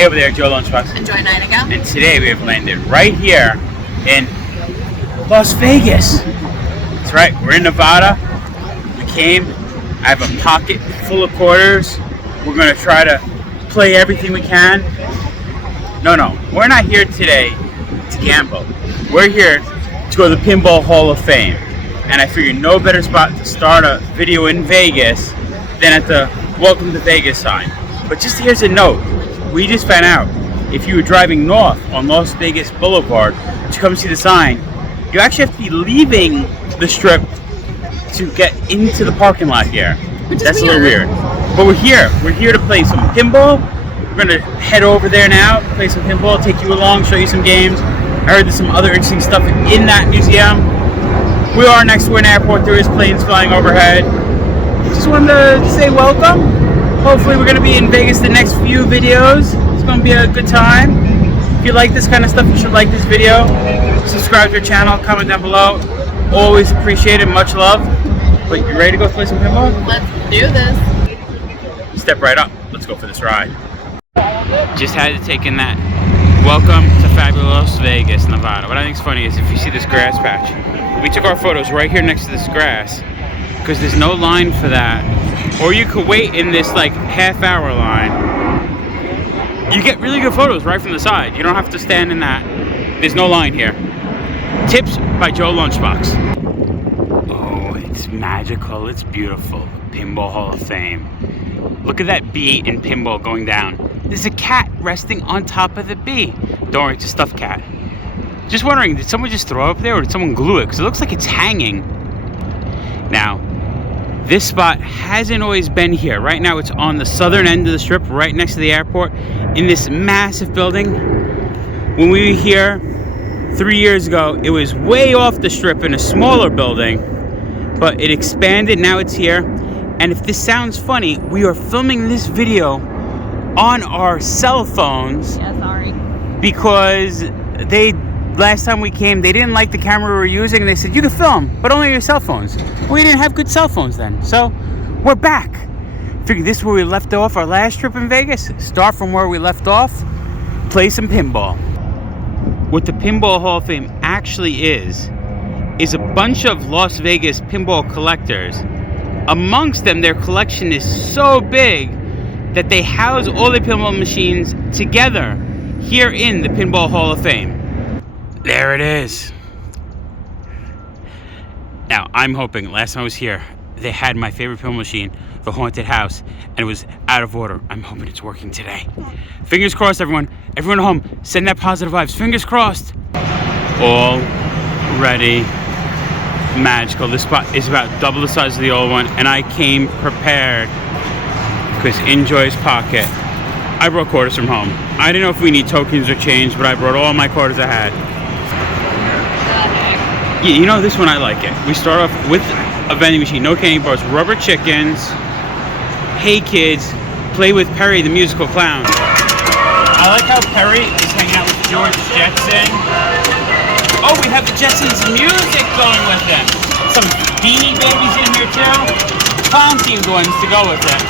Hey over there, Joe Lunchbox. Enjoy Nightingale. And today we have landed right here in Las Vegas. That's right, we're in Nevada. We came, I have a pocket full of quarters. We're gonna try to play everything we can. No, we're not here today to gamble. We're here to go to the Pinball Hall of Fame. And I figured no better spot to start a video in Vegas than at the Welcome to Vegas sign. But just here's a note. We just found out if you were driving north on Las Vegas Boulevard to come see the sign, you actually have to be leaving the strip to get into the parking lot here. That's weird. A little weird. But we're here. We're here to play some pinball. We're going to head over there now, play some pinball, take you along, show you some games. I heard there's some other interesting stuff in that museum. We are next to an airport. There is planes flying overhead. Just wanted to say welcome. Hopefully we're going to be in Vegas the next few videos. It's going to be a good time. If you like this kind of stuff, you should like this video. Subscribe to our channel, comment down below. Always appreciate it, much love. But you ready to go play some pinball? Let's do this. Step right up. Let's go for this ride. Just had to take in that. Welcome to fabulous Vegas, Nevada. What I think is funny is if you see this grass patch, we took our photos right here next to this grass because there's no line for that. Or you could wait in this like half-hour line. You get really good photos right from the side. You don't have to stand in that. There's no line here. Tips by Joe Lunchbox. Oh, it's magical. It's beautiful. Pinball Hall of Fame. Look at that bee in pinball going down. There's a cat resting on top of the bee. Don't worry, it's a stuffed cat. Just wondering, did someone just throw it up there or did someone glue it? Because it looks like it's hanging. Now, this spot hasn't always been here. Right now it's on the southern end of the strip, right next to the airport, in this massive building. When we were here 3 years ago, it was way off the strip in a smaller building, but it expanded, now it's here. And if this sounds funny, we are filming this video on our cell phones. Yeah, sorry. Because last time we came, they didn't like the camera we were using, and they said, you can film, but only on your cell phones. We didn't have good cell phones then, so we're back. Figured this is where we left off our last trip in Vegas. Start from where we left off, play some pinball. What the Pinball Hall of Fame actually is a bunch of Las Vegas pinball collectors. Amongst them, their collection is so big that they house all the pinball machines together here in the Pinball Hall of Fame. There it is. Now, I'm hoping, last time I was here, they had my favorite pinball machine, the Haunted House, and it was out of order. I'm hoping it's working today. Fingers crossed, everyone. Everyone at home, send that positive vibes. Fingers crossed. Already magical. This spot is about double the size of the old one, and I came prepared because in Joy's pocket, I brought quarters from home. I didn't know if we need tokens or change, but I brought all my quarters I had. Yeah, you know, this one I like it. We start off with a vending machine, no candy bars, rubber chickens. Hey kids, play with Perry the musical clown. I like how Perry is hanging out with George Jetson. Oh, we have the Jetsons music going with it. Some Beanie Babies in here too. Clown themed ones to go with it.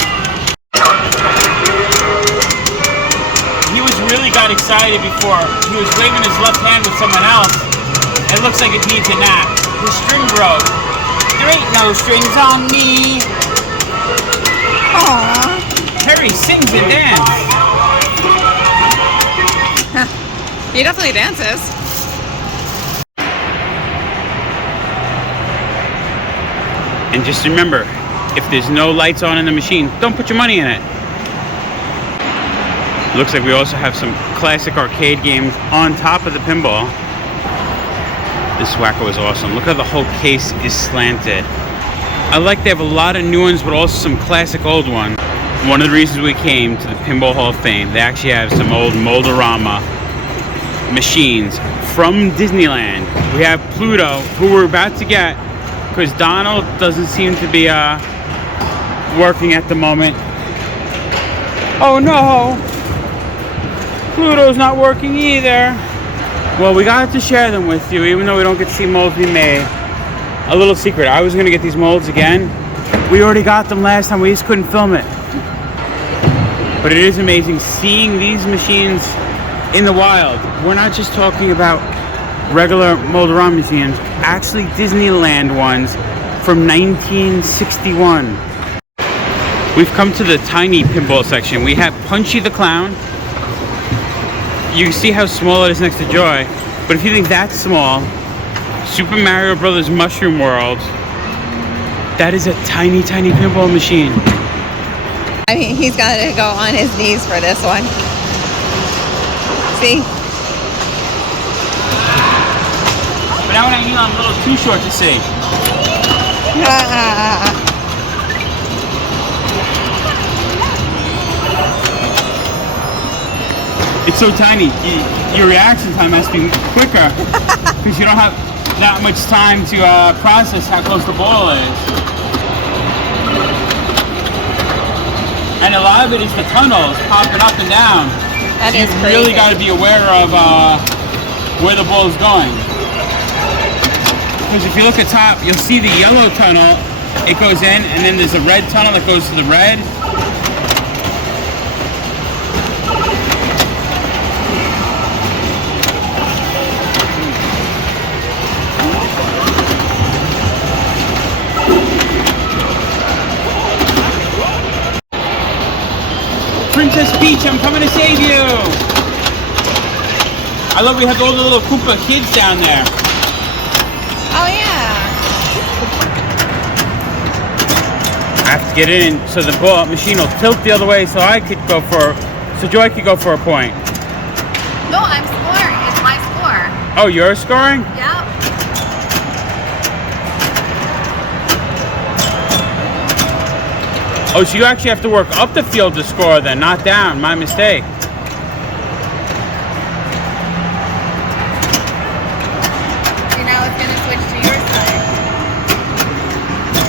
He really got excited before. He was waving his left hand with someone else. It looks like it needs a nap. His string broke. There ain't no strings on me. Aww. Perry sings and dances. He definitely dances. And just remember, if there's no lights on in the machine, don't put your money in it. Looks like we also have some classic arcade games on top of the pinball. This wacko is awesome. Look how the whole case is slanted. I like they have a lot of new ones, but also some classic old ones. One of the reasons we came to the Pinball Hall of Fame, they actually have some old Mold-A-Rama machines from Disneyland. We have Pluto, who we're about to get, because Donald doesn't seem to be working at the moment. Oh no! Pluto's not working either. Well, we got to share them with you, even though we don't get to see molds be made. A little secret, I was gonna get these molds again. We already got them last time, we just couldn't film it. But it is amazing seeing these machines in the wild. We're not just talking about regular Mold-A-Rama machines, actually Disneyland ones from 1961. We've come to the tiny pinball section. We have Punchy the Clown. You can see how small it is next to Joy. But if you think that's small, Super Mario Brothers Mushroom World, that is a tiny, tiny pinball machine. I mean, he's got to go on his knees for this one. See? But now when I kneel, I'm a little too short to see. It's so tiny. Your reaction time has to be quicker because you don't have that much time to process how close the ball is. And a lot of it is the tunnels popping up and down. That So is you've really crazy. got to be aware of where the ball is going. Because if you look at top, you'll see the yellow tunnel. It goes in, and then there's a red tunnel that goes to the red. Princess Peach, I'm coming to save you! I love we have all the little Koopa kids down there. Oh, yeah. I have to get in so the ball machine will tilt the other way so Joy could go for a point. No, I'm scoring. It's my score. Oh, you're scoring? Yep. Oh, so you actually have to work up the field to score then, not down. My mistake. So now it's going to switch to your side.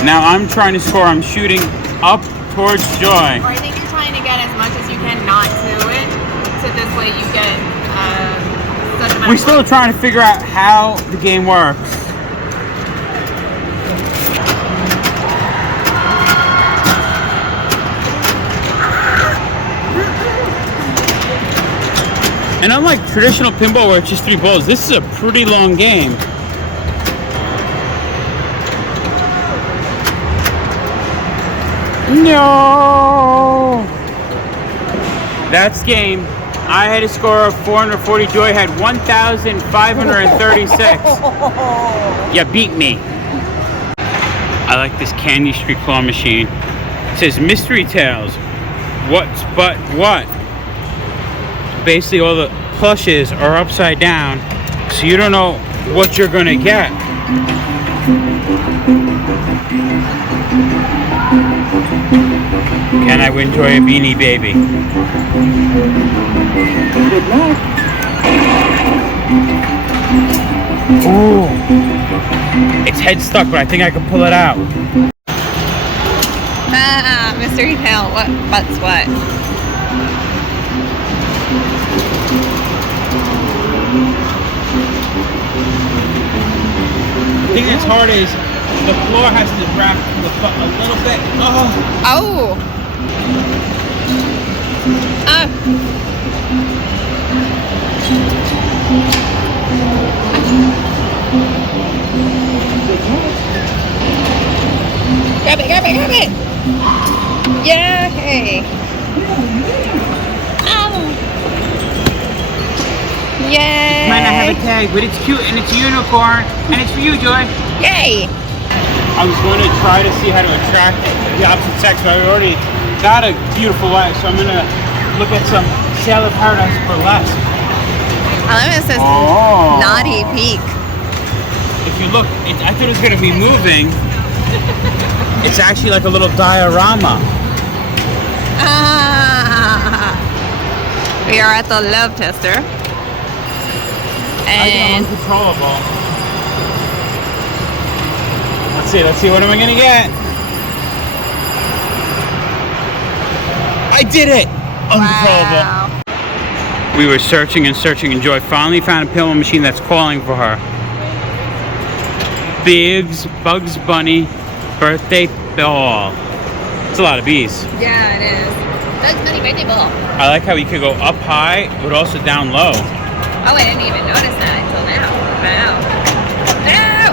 Now I'm trying to score. I'm shooting up towards Joy. Or I think you're trying to get as much as you can not to it. So this way you get such amount We're of still trying to figure out how the game works. And unlike traditional pinball where it's just 3 balls, this is a pretty long game. No! That's game. I had a score of 440. Joy had 1,536. You beat me. I like this Candy Street claw machine. It says Mystery Tales. What's but what? Basically all the plushes are upside down, so you don't know what you're gonna get. Can I win Joy a Beanie Baby? Good luck. Ooh. It's head stuck, but I think I can pull it out. Mystery Tale. What's what? The thing that's hard is the floor has to wrap the foot a little bit. Oh. Oh. Grab it, grab it, grab it. Yeah, hey. Ow. Yay. Might not have a tag, but it's cute and it's a unicorn and it's for you, Joy. Yay. I was going to try to see how to attract the opposite sex, but I already got a beautiful wife, so I'm going to look at some Sailor Paradise burlesque. I love it. It says Oh. Naughty Peak. If you look, I thought it was going to be moving. It's actually like a little diorama. We are at the love tester. I think I'm And uncontrollable. Let's see, what am I going to get? I did it! Uncontrollable. wow. We were searching and searching, and Joy finally found a pinball machine that's calling for her. Bugs Bunny birthday ball. It's a lot of bees. Yeah, it is. Bugs Bunny birthday ball. I like how you could go up high, but also down low. Oh, I didn't even notice that until now. Wow. No!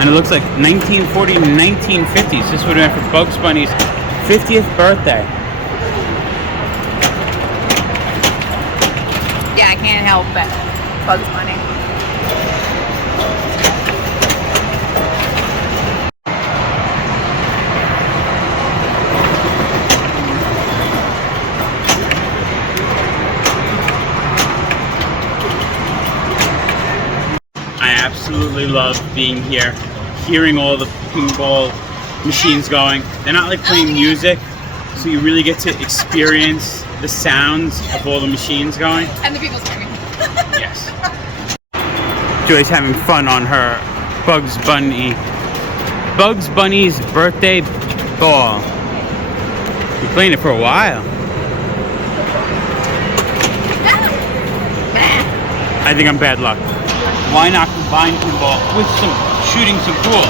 And it looks like 1940 to 1950s. This would have been for Bugs Bunny's 50th birthday. Yeah, I can't help but Bugs Bunny. I absolutely love being here, hearing all the pinball machines going. They're not like playing music, so you really get to experience the sounds of all the machines going. And the people screaming. Yes. Joy's having fun on her Bugs Bunny's birthday ball. Been playing it for a while. I think I'm bad luck. Why not combine pinball with shooting some pool?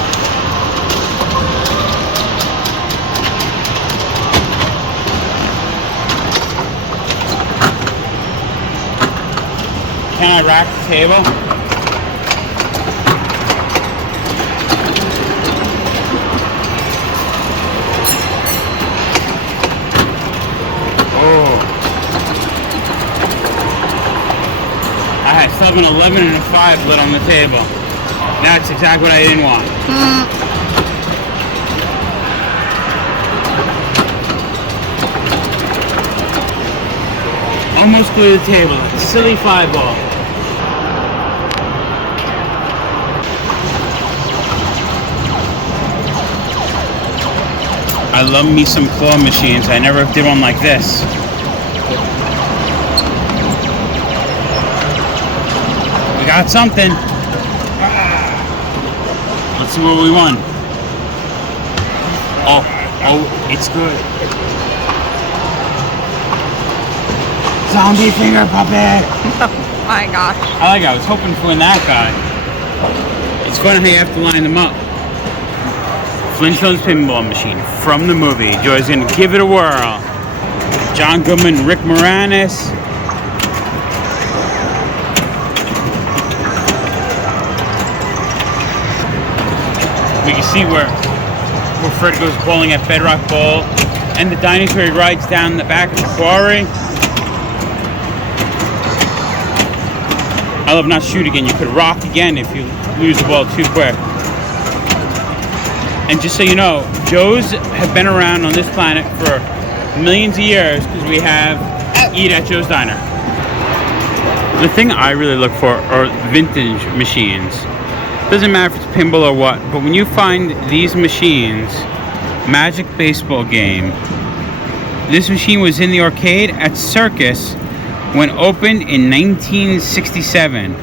Can I rack the table? Oh. I had 7, 11, and a 5 lit on the table. That's exactly what I didn't want. Almost clear the table. Silly 5 ball. I love me some claw machines. I never did one like this. We got something. Let's see what we won. Oh, it's good. Zombie finger puppet. Oh my gosh. I like it. I was hoping for that guy. It's funny how you have to line them up. Flintstone's pinball machine from the movie. Joy's gonna give it a whirl. John Goodman, Rick Moranis. We can see where Fred goes bowling at Bedrock Bowl, and the dinosaur he rides down the back of the quarry. I love not shoot again. You could rock again if you lose the ball too quick. And just so you know, Joes have been around on this planet for millions of years because we have Eat at Joe's Diner. The thing I really look for are vintage machines. Doesn't matter if it's pinball or what, but when you find these machines, Magic Baseball Game, this machine was in the arcade at Circus when opened in 1967.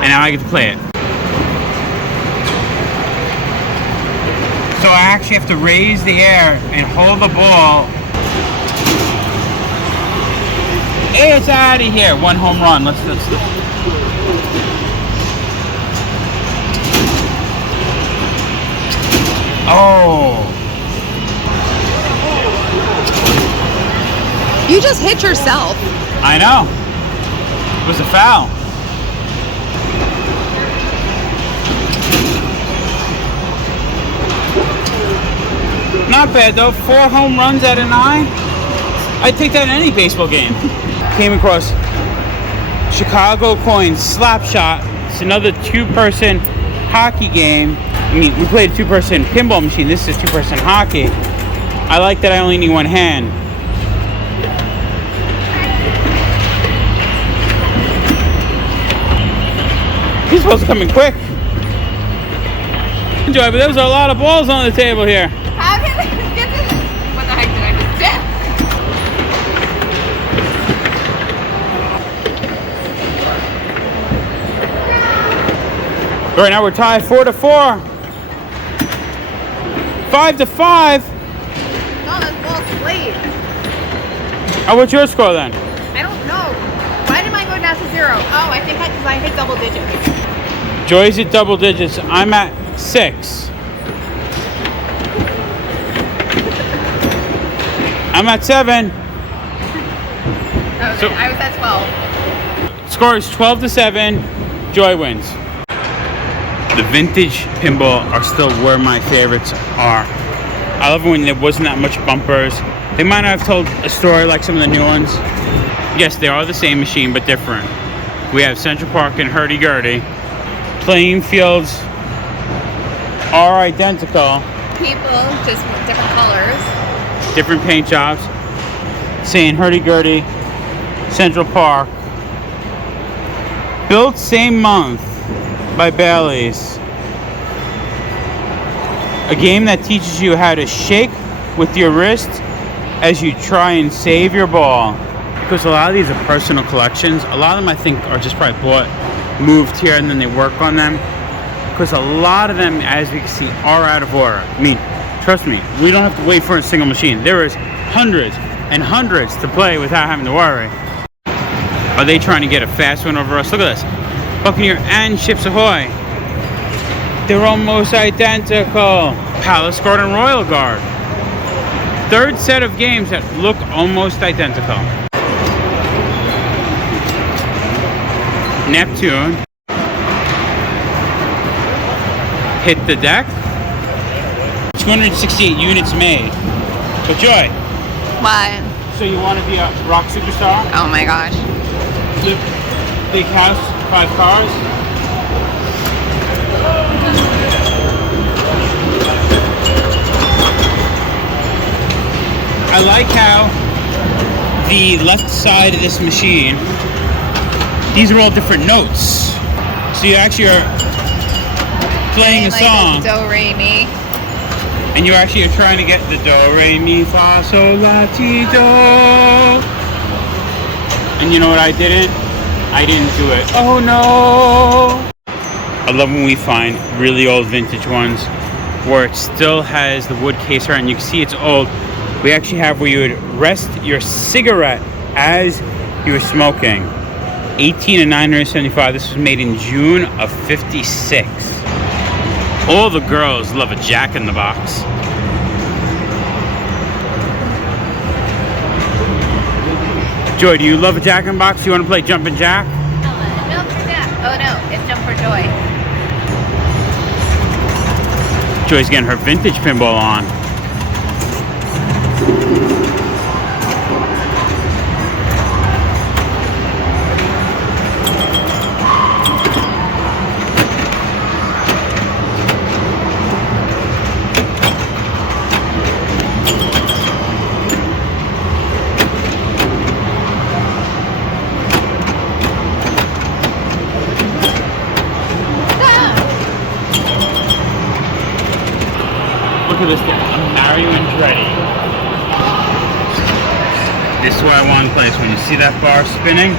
And now I get to play it. So I actually have to raise the air and hold the ball. It's out of here. 1 home run. Let's Oh. You just hit yourself. I know. It was a foul. Not bad though. 4 home runs out of 9. I'd take that in any baseball game. Came across Chicago Coins Slap Shot. It's another 2-person hockey game. I mean, we played a 2-person pinball machine. This is 2-person hockey. I like that I only need 1 hand. He's supposed to come in quick. Enjoy, but there was a lot of balls on the table here. How did I get to this? What the heck did I just do? Right now we're tied 4-4. 5-5. No, this ball's late. Oh, what's your score then? I don't know. Why did mine go down to 0? Oh, I think because I hit double digits. Joy's at double digits. I'm at 6. I'm at 7. Okay, So- I was at 12. Score is 12-7. Joy wins. The vintage pinball are still where my favorites are. I love it when there wasn't that much bumpers. They might not have told a story like some of the new ones. Yes, they are the same machine, but different. We have Central Park and hurdy-gurdy. Playing fields are identical. People, just different colors. Different paint jobs. Saying hurdy-gurdy, Central Park. Built same month by Bailey's. A game that teaches you how to shake with your wrist as you try and save your ball. Because a lot of these are personal collections. A lot of them I think are just probably bought, moved here, and then they work on them. Because a lot of them, as we can see, are out of order. I mean, trust me, we don't have to wait for a single machine. There is hundreds and hundreds to play without having to worry. Are they trying to get a fast one over us? Look at this. Buccaneer and Ships Ahoy. They're almost identical. Palace Guard and Royal Guard. Third set of games that look almost identical. Neptune. Hit the deck. 268 units made. But Joy, What? so you want to be a rock superstar? Oh my gosh. Live big house, 5 cars. I like how the left side of this machine, these are all different notes. So you actually are playing a song, Do, re, mi. and you actually are trying to get the do, re, mi, fa, sol, la, ti, do. And you know what I didn't? I didn't do it. Oh no! I love when we find really old vintage ones where it still has the wood case around. You can see it's old. We actually have where you would rest your cigarette as you were smoking. 18 and 975. This was made in June of 56. All the girls love a Jack in the Box. Joy, do you love a Jack in the Box? You want to play Jumpin' Jack? Jump for Jack. Oh no, it's Jump for Joy. Joy's getting her vintage pinball on. Look at this guy. I'm Mario Andretti. This is where I want to play. So when you see that bar spinning,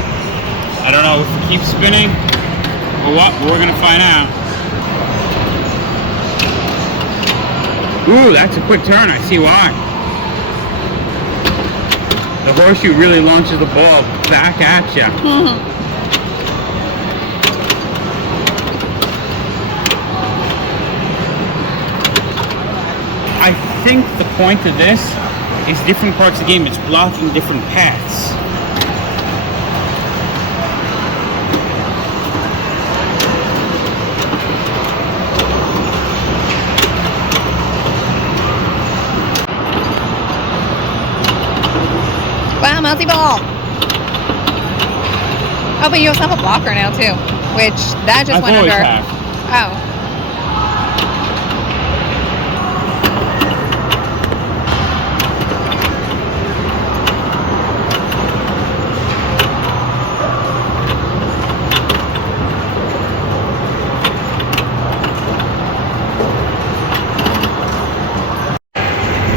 I don't know if it keeps spinning or what, but we're going to find out. Ooh, that's a quick turn. I see why. The horseshoe really launches the ball back at you. I think the point of this is different parts of the game. It's blocking different paths. Wow, multi-ball. Oh, but you also have a blocker now too, which that just I've went always under. had. Oh.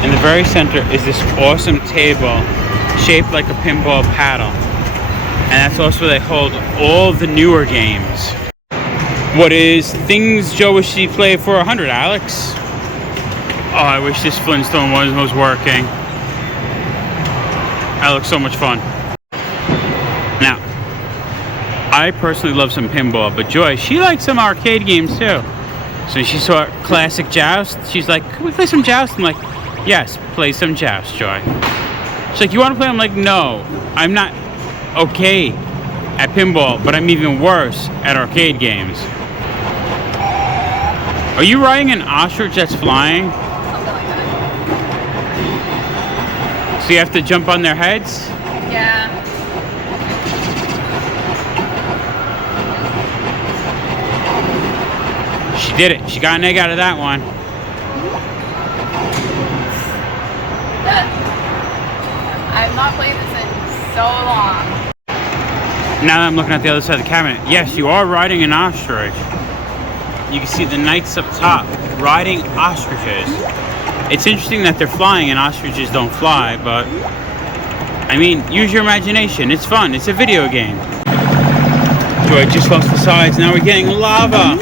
In the very center is this awesome table shaped like a pinball paddle. And that's also where they hold all the newer games. What is things Joe wish he'd play for 100, Alex? Oh, I wish this Flintstone was working. That looks so much fun. Now, I personally love some pinball, but Joy, she likes some arcade games too. So she saw classic Joust. She's like, can we play some Joust? I'm like, yes, play some Joust, Joy. She's like, you want to play? I'm like, no, I'm not okay at pinball, but I'm even worse at arcade games. Are you riding an ostrich that's flying? Something like that. So you have to jump on their heads? Yeah. She did it. She got an egg out of that one. I've not played this in so long. Now that I'm looking at the other side of the cabinet, yes, you are riding an ostrich. You can see the knights up top riding ostriches. It's interesting that they're flying and ostriches don't fly, but I mean, use your imagination. It's fun. It's a video game. Joy just lost the sides. Now we're getting lava.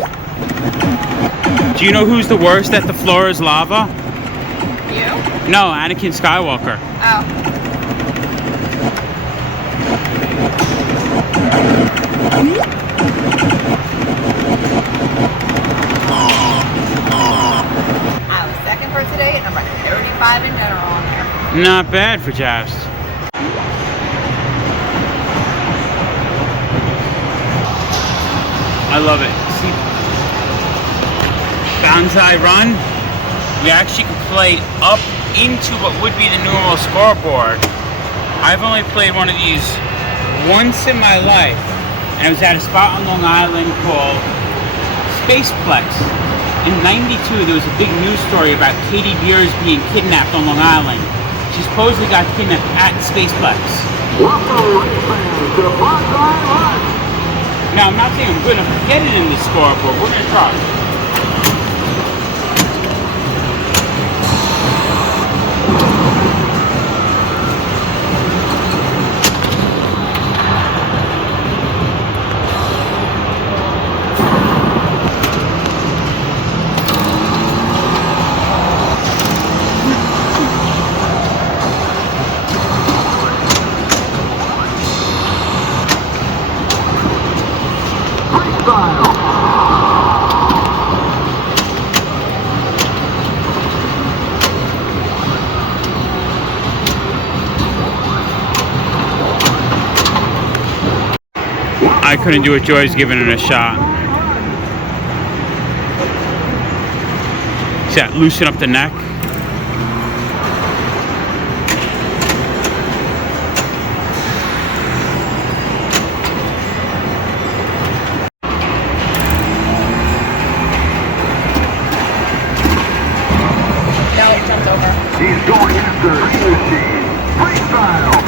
Do you know who's the worst at the floor is lava? You? No, Anakin Skywalker. Oh. I was second for today, and I'm running 35 in general on there. Not bad for Joust. I love it. See, Banzai Run, we actually can play up into what would be the normal scoreboard. I've only played one of these once in my life, and it was at a spot on Long Island called Spaceplex. In '92, there was a big news story about Katie Beers being kidnapped on Long Island. She supposedly got kidnapped at Spaceplex. Now, I'm not saying I'm good enough to get it in the scoreboard. We're going to try. I couldn't do it. Joy's giving it a shot. See that? Loosen up the neck. No, it jumped over. He's going after freestyle.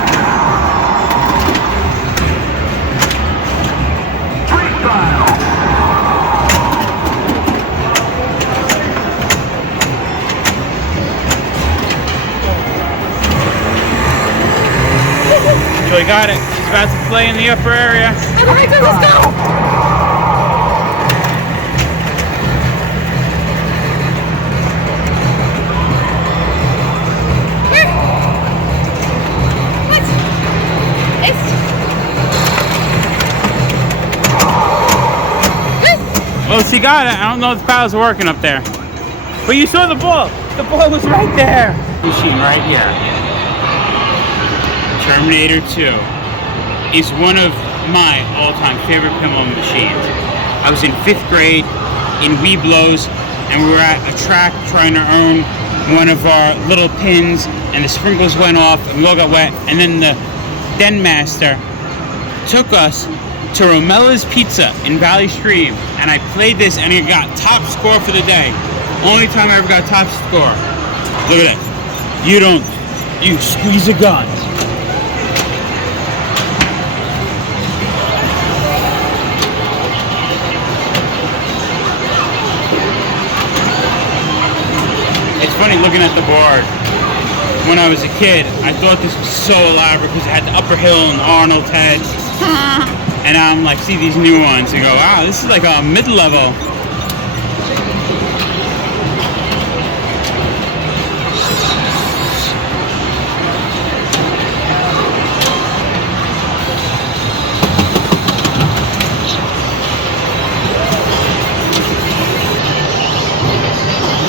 Joy got it. She's about to play in the upper area. Let's go! Well, she got it. I don't know if the paddles are working up there. But you saw the ball. The ball was right there. Machine right here. Terminator 2 is one of my all-time favorite pinball machines. I was in 5th grade in Weeblos, and we were at a track trying to earn one of our little pins, and the sprinklers went off, and we all got wet, and then the den master took us to Romella's Pizza in Valley Stream, and I played this, and I got top score for the day. Only time I ever got top score. Look at that. You squeeze a gun. It's funny looking at the board. When I was a kid, I thought this was so elaborate because it had the upper hill and Arnold's head. And now I'm like, see these new ones and go, wow, this is like a mid-level.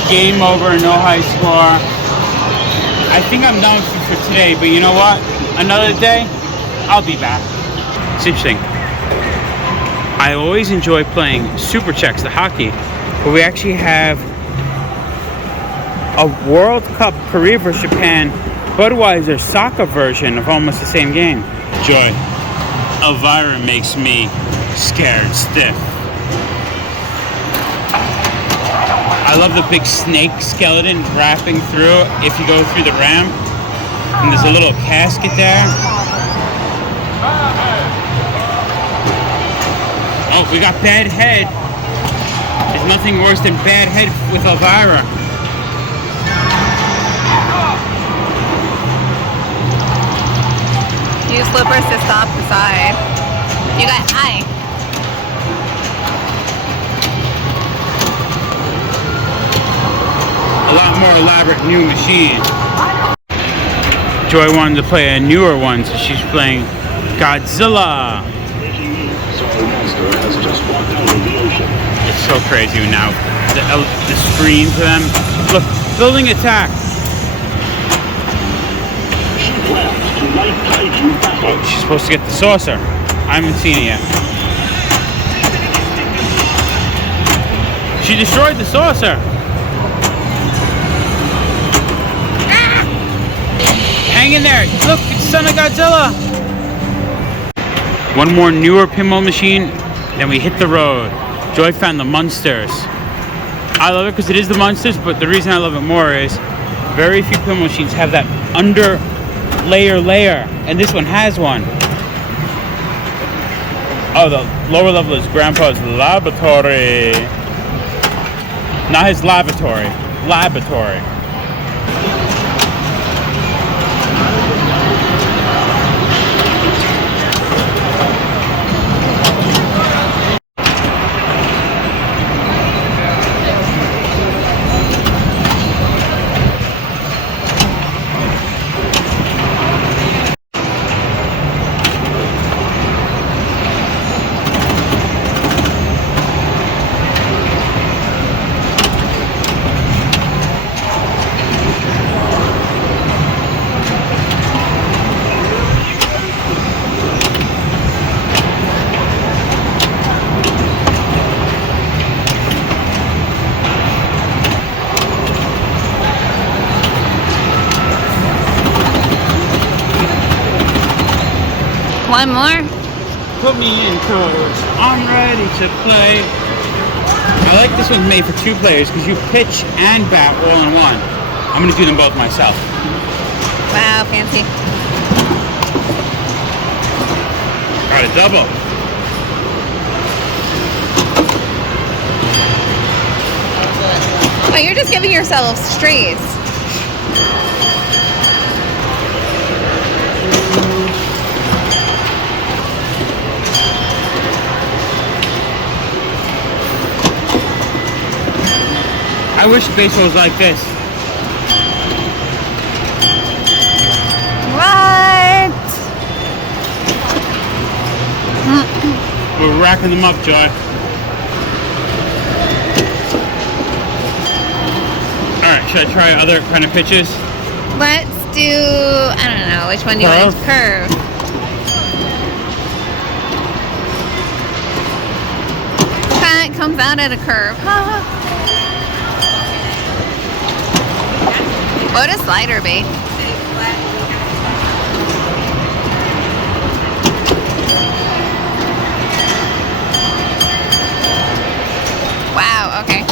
Game over, no high score. I think I'm done for today, but you know what? Another day, I'll be back. It's interesting. I always enjoy playing Super Checks, the hockey, but we actually have a World Cup Korea vs. Japan Budweiser soccer version of almost the same game. Joy, Elvira makes me scared stiff. I love the big snake skeleton wrapping through if you go through the ramp. And there's a little casket there. Oh, we got bad head. There's nothing worse than bad head with Elvira. Use flippers to stop the side. You got I. A lot more elaborate new machine. Joy wanted to play a newer one, so she's playing Godzilla. It's so crazy now. The screen for them. Look, building attack. Oh, she's supposed to get the saucer. I haven't seen it yet. She destroyed the saucer. Hang in there. Look, it's Son of Godzilla. One more newer pinball machine, then we hit the road. Joy found the Munsters. I love it because it is the Munsters, but the reason I love it more is very few pinball machines have that under layer, and this one has one. Oh, the lower level is Grandpa's laboratory. Not his lavatory. Laboratory. One more? Put me in, coach. I'm ready to play. I like this one's made for 2 players because you pitch and bat all in one. I'm going to do them both myself. Wow, fancy. Got a double. Oh, you're just giving yourself straights. I wish baseball was like this. What? We're racking them up, Joy. Alright, should I try other kind of pitches? Let's do, I don't know, which one do you want? Curve. It comes out at a curve. What would a slider be? Wow, okay.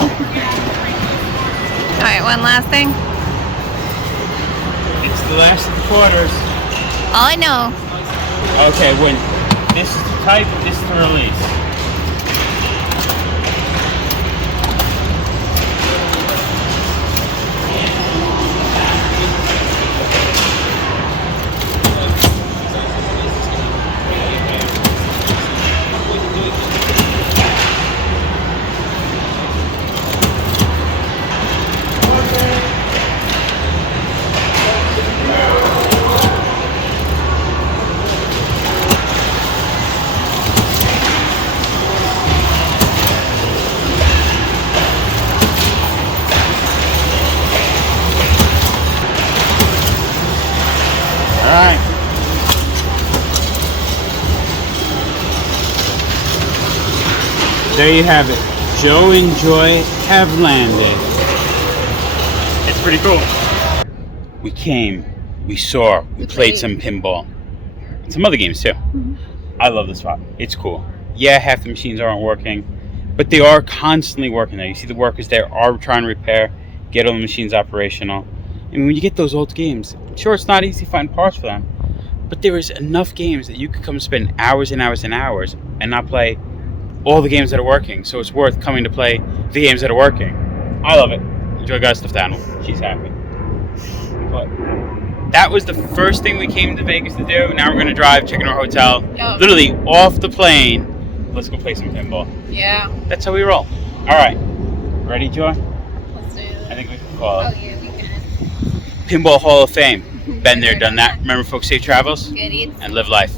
Alright, one last thing. It's the last of the quarters. All I know. Okay, when this is to type, this is to release. there you have it. Joe and Joy have landed. It's pretty cool. We came, we saw, we played some pinball. And some other games too. I love this spot. It's cool. Yeah, half the machines aren't working, but they are constantly working there. You see the workers there are trying to repair, get all the machines operational. I mean, when you get those old games, sure, it's not easy to find parts for them, but there is enough games that you could come spend hours and hours and hours and not play all the games that are working. So it's worth coming to play the games that are working. I love it. Joy got a stuffed animal. She's happy. But that was the first thing we came to Vegas to do. Now we're going to drive, check in our hotel, literally off the plane. Let's go play some pinball. Yeah. That's how we roll. All right. Ready, Joy? Let's do it. I think we can call it. Oh, yeah, we can. Pinball Hall of Fame. Been there, done that. Remember, folks, safe travels Good eats. and live life.